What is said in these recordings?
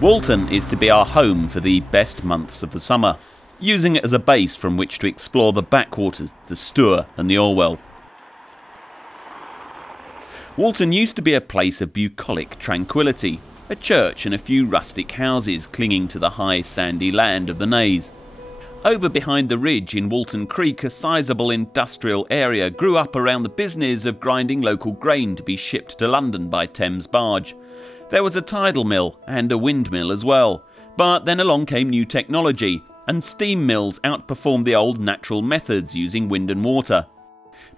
Walton is to be our home for the best months of the summer, using it as a base from which to explore the Backwaters, the Stour and the Orwell. Walton used to be a place of bucolic tranquillity, a church and a few rustic houses clinging to the high sandy land of the naze. Over behind the ridge in Walton Creek, a sizable industrial area grew up around the business of grinding local grain to be shipped to London by Thames barge. There was a tidal mill and a windmill as well, but then along came new technology, and steam mills outperformed the old natural methods using wind and water.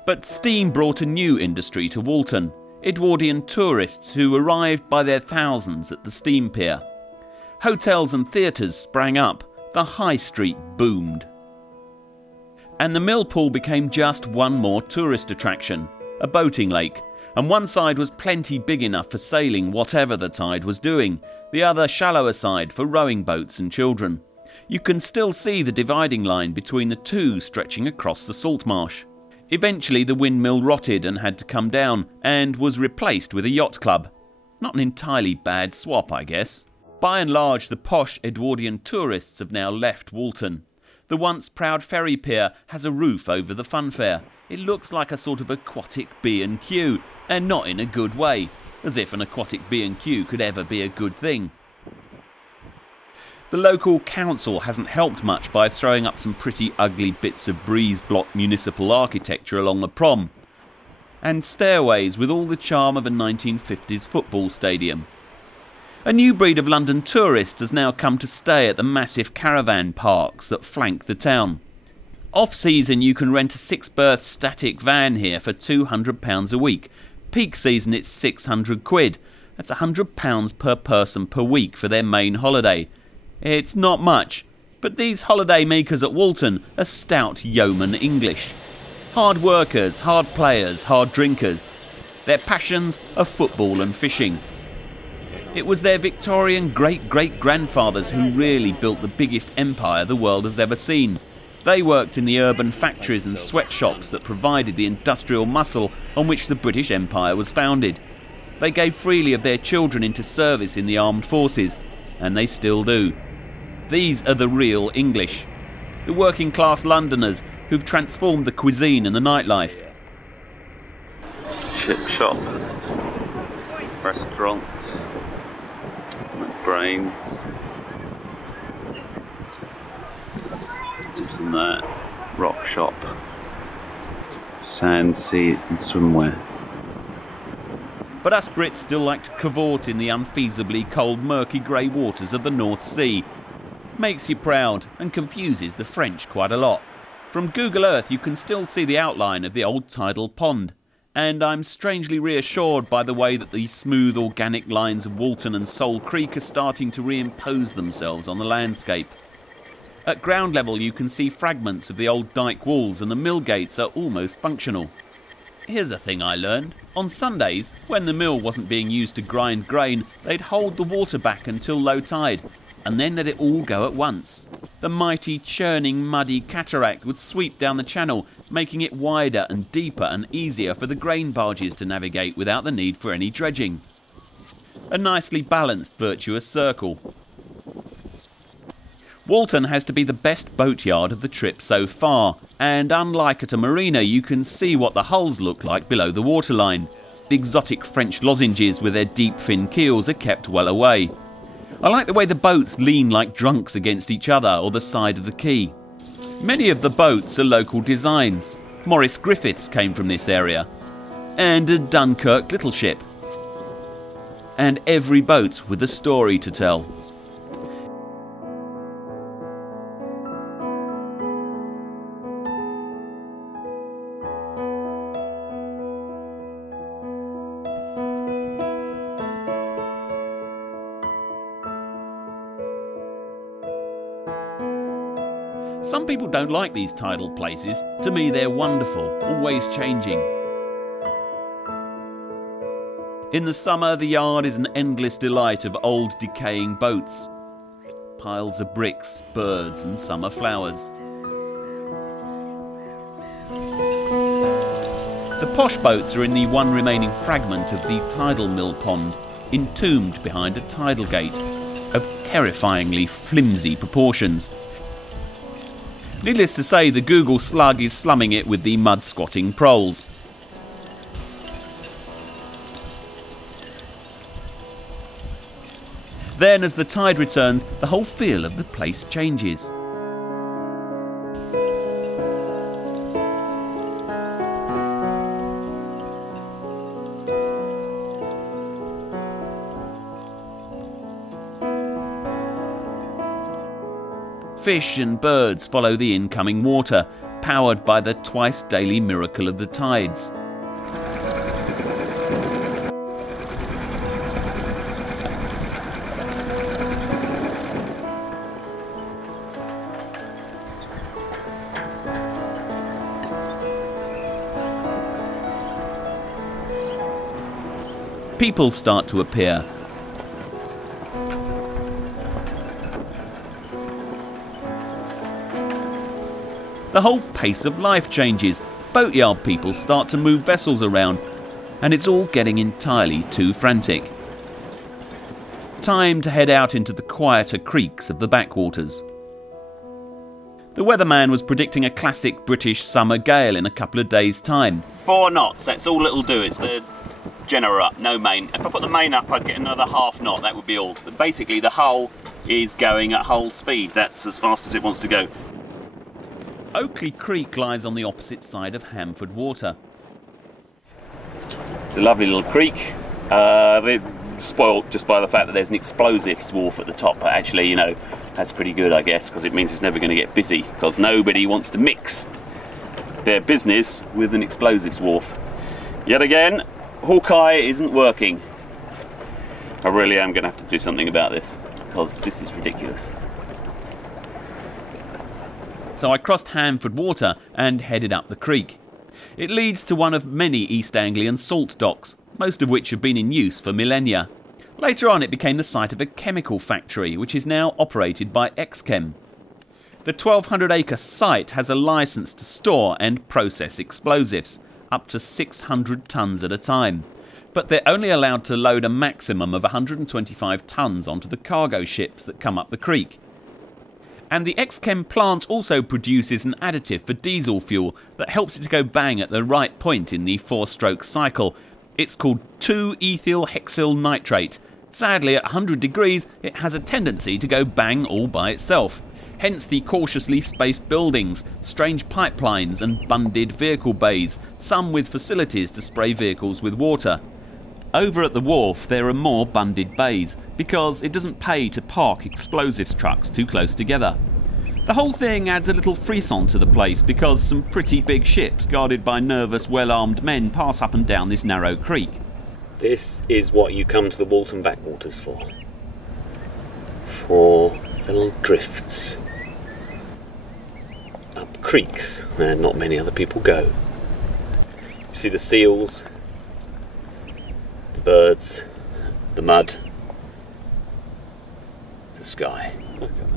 But steam brought a new industry to Walton, Edwardian tourists who arrived by their thousands at the steam pier. Hotels and theatres sprang up, the high street boomed. And the mill pool became just one more tourist attraction, a boating lake, and one side was plenty big enough for sailing whatever the tide was doing, the other shallower side for rowing boats and children. You can still see the dividing line between the two stretching across the salt marsh. Eventually the windmill rotted and had to come down, and was replaced with a yacht club. Not an entirely bad swap, I guess. By and large, the posh Edwardian tourists have now left Walton. The once proud ferry pier has a roof over the funfair. It looks like a sort of aquatic B&Q, and not in a good way, as if an aquatic B&Q could ever be a good thing. The local council hasn't helped much by throwing up some pretty ugly bits of breeze block municipal architecture along the prom, and stairways with all the charm of a 1950s football stadium. A new breed of London tourist has now come to stay at the massive caravan parks that flank the town. Off-season you can rent a 6-berth static van here for £200 a week. Peak season it's £600. That's £100 per person per week for their main holiday. It's not much, but these holidaymakers at Walton are stout yeoman English. Hard workers, hard players, hard drinkers. Their passions are football and fishing. It was their Victorian great-great-grandfathers who really built the biggest empire the world has ever seen. They worked in the urban factories and sweatshops that provided the industrial muscle on which the British Empire was founded. They gave freely of their children into service in the armed forces, and they still do. These are the real English, the working-class Londoners who've transformed the cuisine and the nightlife. Chip shop, restaurants, brains, this and that, rock shop, sand, sea and swimwear. But us Brits still like to cavort in the unfeasibly cold, murky grey waters of the North Sea. Makes you proud and confuses the French quite a lot. From Google Earth you can still see the outline of the old tidal pond, and I'm strangely reassured by the way that the smooth organic lines of Walton and Sole Creek are starting to reimpose themselves on the landscape. At ground level you can see fragments of the old dyke walls, and the mill gates are almost functional. Here's a thing I learned. On Sundays, when the mill wasn't being used to grind grain, they'd hold the water back until low tide, and then let it all go at once. The mighty, churning, muddy cataract would sweep down the channel, making it wider and deeper and easier for the grain barges to navigate without the need for any dredging. A nicely balanced, virtuous circle. Walton has to be the best boatyard of the trip so far, and unlike at a marina you can see what the hulls look like below the waterline. The exotic French lozenges with their deep fin keels are kept well away. I like the way the boats lean like drunks against each other or the side of the quay. Many of the boats are local designs. Maurice Griffiths came from this area. And a Dunkirk little ship. And every boat with a story to tell. Some people don't like these tidal places. To me they're wonderful, always changing. In the summer the yard is an endless delight of old decaying boats. Piles of bricks, birds and summer flowers. The posh boats are in the one remaining fragment of the tidal mill pond, entombed behind a tidal gate. of terrifyingly flimsy proportions. Needless to say, the Google slug is slumming it with the mud-squatting proles. Then, as the tide returns, the whole feel of the place changes. Fish and birds follow the incoming water, powered by the twice-daily miracle of the tides. People start to appear. The whole pace of life changes. Boatyard people start to move vessels around, and it's all getting entirely too frantic. Time to head out into the quieter creeks of the backwaters. The weatherman was predicting a classic British summer gale in a couple of days' time. 4 knots, that's all it'll do. It's the genera up, no main. If I put the main up, I'd get another half knot, that would be all. But basically, the hull is going at hull speed. That's as fast as it wants to go. Oakley Creek lies on the opposite side of Hamford Water. It's a lovely little creek. They're spoilt just by the fact that there's an explosives wharf at the top. But actually, you know, that's pretty good, I guess, because it means it's never going to get busy, because nobody wants to mix their business with an explosives wharf. Yet again, Hawkeye isn't working. I really am going to have to do something about this, because this is ridiculous. So I crossed Hamford Water and headed up the creek. It leads to one of many East Anglian salt docks, most of which have been in use for millennia. Later on it became the site of a chemical factory, which is now operated by Exchem. The 1,200-acre site has a licence to store and process explosives, up to 600 tonnes at a time. But they're only allowed to load a maximum of 125 tonnes onto the cargo ships that come up the creek. And the Exchem plant also produces an additive for diesel fuel that helps it to go bang at the right point in the 4-stroke cycle. It's called 2-ethyl hexyl nitrate. Sadly, at 100 degrees, it has a tendency to go bang all by itself. Hence the cautiously spaced buildings, strange pipelines and bunded vehicle bays, some with facilities to spray vehicles with water. Over at the wharf there are more bunded bays, because it doesn't pay to park explosives trucks too close together. The whole thing adds a little frisson to the place, because some pretty big ships guarded by nervous, well-armed men pass up and down this narrow creek. This is what you come to the Walton backwaters for. For little drifts. Up creeks where not many other people go. You see the seals, the birds, the mud, the sky. Look at that.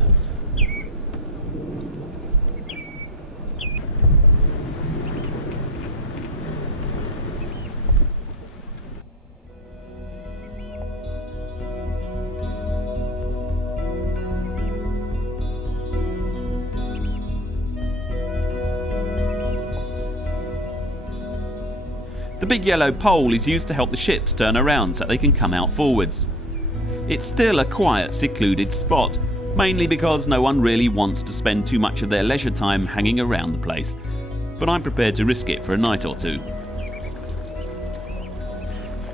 The big yellow pole is used to help the ships turn around so they can come out forwards. It's still a quiet, secluded spot, mainly because no one really wants to spend too much of their leisure time hanging around the place, but I'm prepared to risk it for a night or two.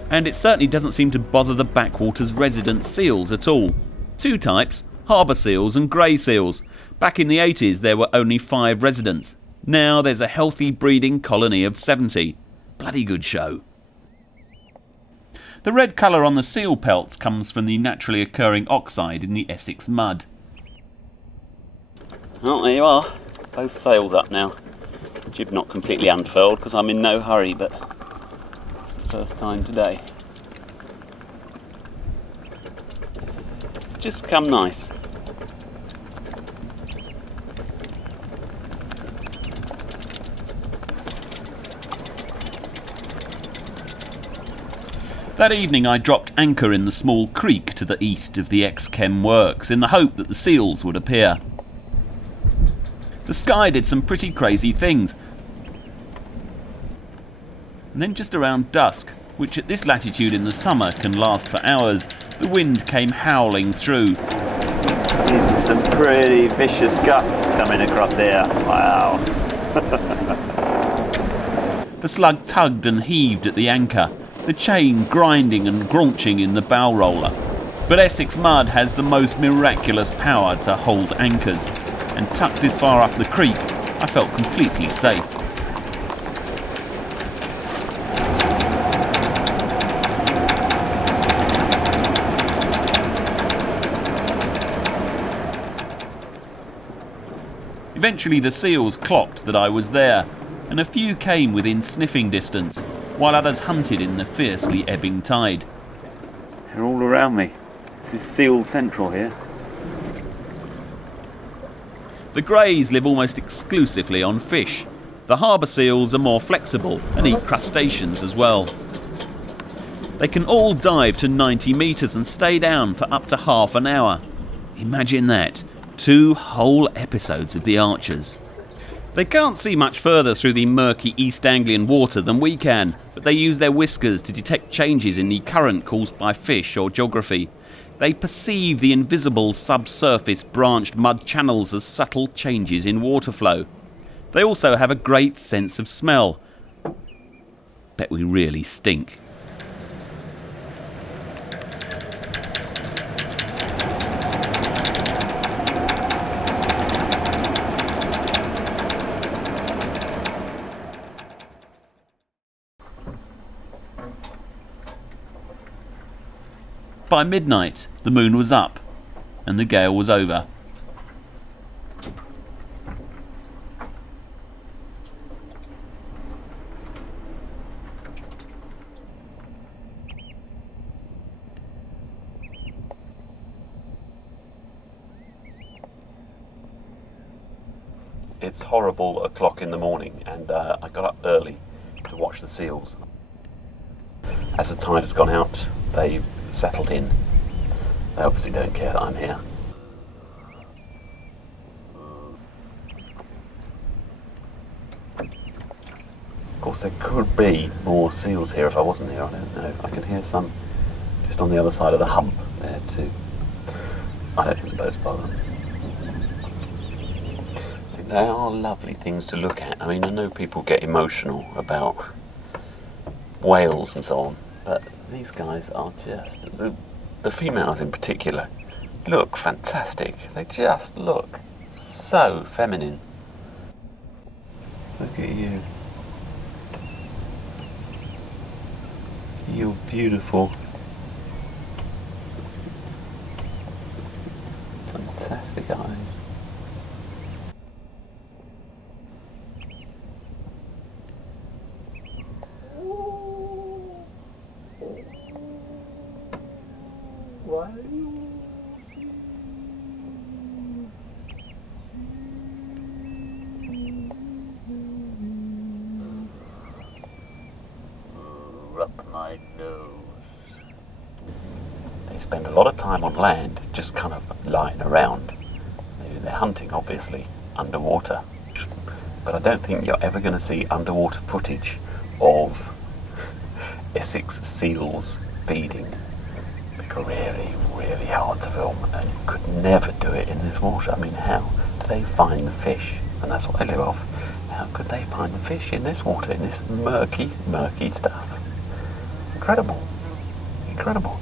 And it certainly doesn't seem to bother the backwaters resident seals at all. 2 types, harbour seals and grey seals. Back in the 80s there were only 5 residents. Now there's a healthy breeding colony of 70. Bloody good show. The red colour on the seal pelts comes from the naturally occurring oxide in the Essex mud. Well, there you are. Both sails up now. Jib not completely unfurled because I'm in no hurry, but it's the first time today. It's just come nice. That evening I dropped anchor in the small creek to the east of the ex-chem works in the hope that the seals would appear. The sky did some pretty crazy things. And then just around dusk, which at this latitude in the summer can last for hours, the wind came howling through. These are some pretty vicious gusts coming across here. Wow. The slug tugged and heaved at the anchor, the chain grinding and graunching in the bow roller. But Essex mud has the most miraculous power to hold anchors, and tucked this far up the creek, I felt completely safe. Eventually the seals clocked that I was there, and a few came within sniffing distance, while others hunted in the fiercely ebbing tide. They're all around me. This is Seal Central here. The greys live almost exclusively on fish. The harbour seals are more flexible and eat crustaceans as well. They can all dive to 90 metres and stay down for up to half an hour. Imagine that. 2 whole episodes of The Archers. They can't see much further through the murky East Anglian water than we can, but they use their whiskers to detect changes in the current caused by fish or geography. They perceive the invisible subsurface branched mud channels as subtle changes in water flow. They also have a great sense of smell. Bet we really stink. By midnight, the moon was up, and the gale was over. It's horrible o'clock in the morning, and I got up early to watch the seals. As the tide has gone out, they've settled in. They obviously don't care that I'm here. Of course, there could be more seals here if I wasn't here. I don't know. I can hear some just on the other side of the hump there too. I don't think the boat's bother them. I think they are lovely things to look at. I mean, I know people get emotional about whales and so on, but these guys are just, the females in particular, look fantastic. They just look so feminine. Look at you. You're beautiful. Fantastic eyes. Up my nose. They spend a lot of time on land just kind of lying around. They're hunting, obviously, underwater. But I don't think you're ever going to see underwater footage of Essex seals feeding. It'd be really, really hard to film, and you could never do it in this water. I mean, how do they find the fish? And that's what they live off. How could they find the fish in this water, in this murky, murky stuff? Incredible. Incredible.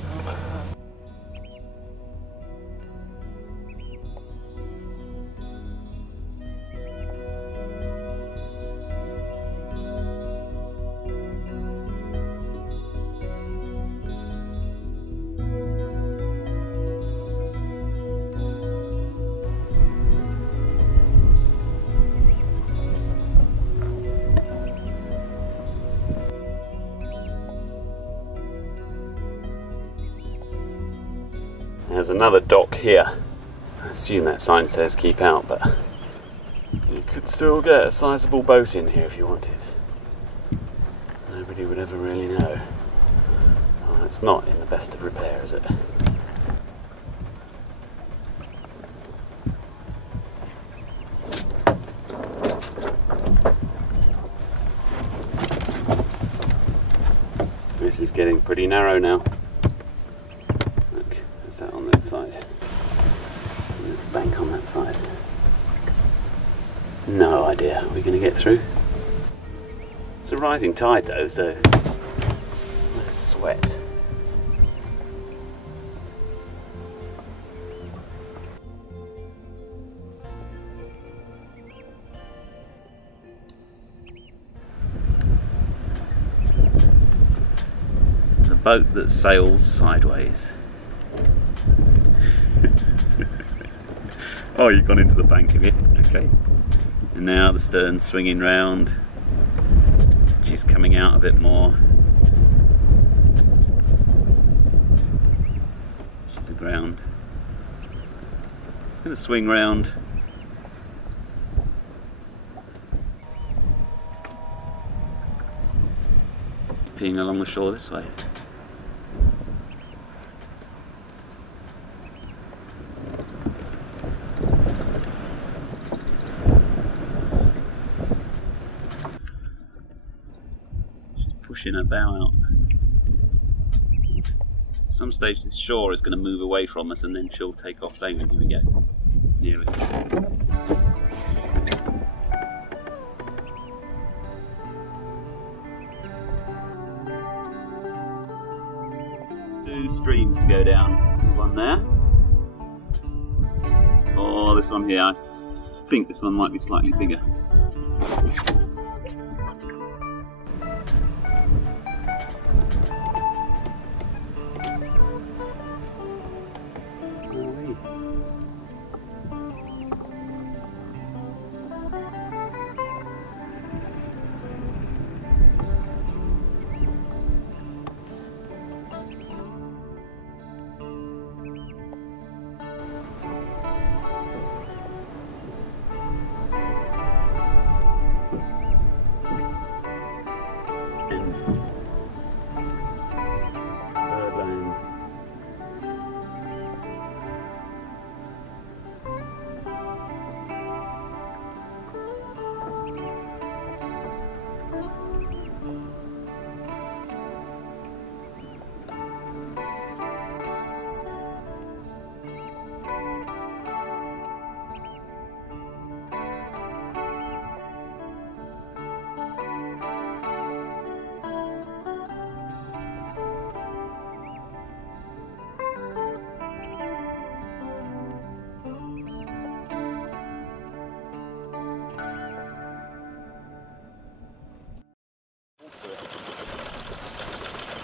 There's another dock here. I assume that sign says keep out, but you could still get a sizable boat in here if you wanted. Nobody would ever really know. Oh, it's It's not in the best of repair, is it? This is getting pretty narrow now. Look, there's that on that side. And there's a bank on that side. No idea we're going to get through. It's a rising tide though, so there's sweat. The boat that sails sideways. Oh, you've gone into the bank, have you? Okay. And now the stern's swinging round. She's coming out a bit more. She's aground. It's going to swing round. Peeing along the shore this way. Pushing her bow out. At some stage this shore is going to move away from us and then she'll take off sailing. Here we go. Nearly. Two streams to go down. One there. Oh, this one here. I think this one might be slightly bigger.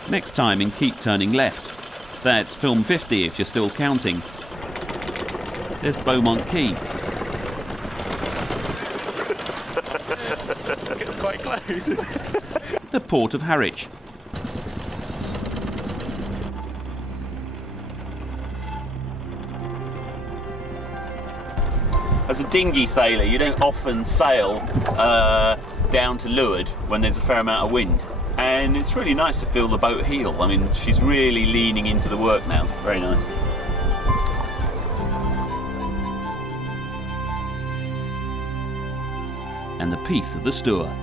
Next time in Keep Turning Left. That's film 50 if you're still counting. There's Beaumont Quay. It's quite close. The port of Harwich. As a dinghy sailor, you don't often sail down to leeward when there's a fair amount of wind. And it's really nice to feel the boat heel. I mean, she's really leaning into the work now. Very nice. And the peace of the Stour.